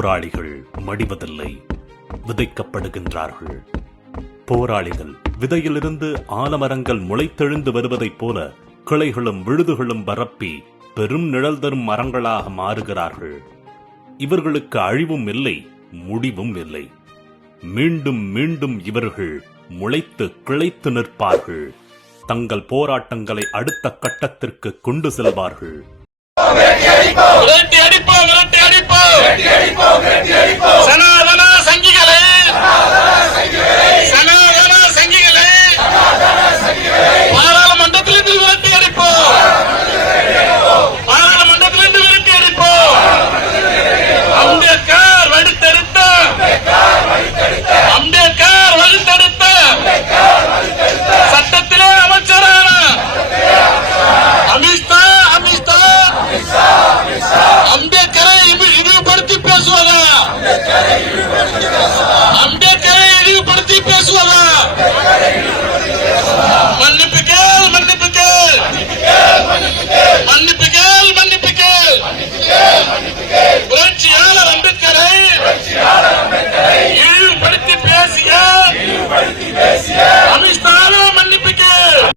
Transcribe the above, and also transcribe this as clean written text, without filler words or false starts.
போராளிகள் மடிவதில்லை, விதைக்கப்படுகின்றார்கள். போராளிகள் விதையிலிருந்து ஆலமரங்கள் முளைத்தெழுந்து வருவதைப் போல கிளைகளும் விழுதுகளும் பரப்பி பெரும் நிழல் தரும் மரங்களாக மாறுகிறார்கள். இவர்களுக்கு அழிவும் இல்லை, முடிவும் இல்லை. மீண்டும் மீண்டும் இவர்கள் முளைத்து கிளைத்து நிற்பார்கள். தங்கள் போராட்டங்களை அடுத்த கட்டத்திற்கு கொண்டு செல்வார்கள். விரட்டி அடிப்போம், விரட்டி அடிப்போம், விரட்டி அடிப்போம், விரட்டி அடிப்போம்.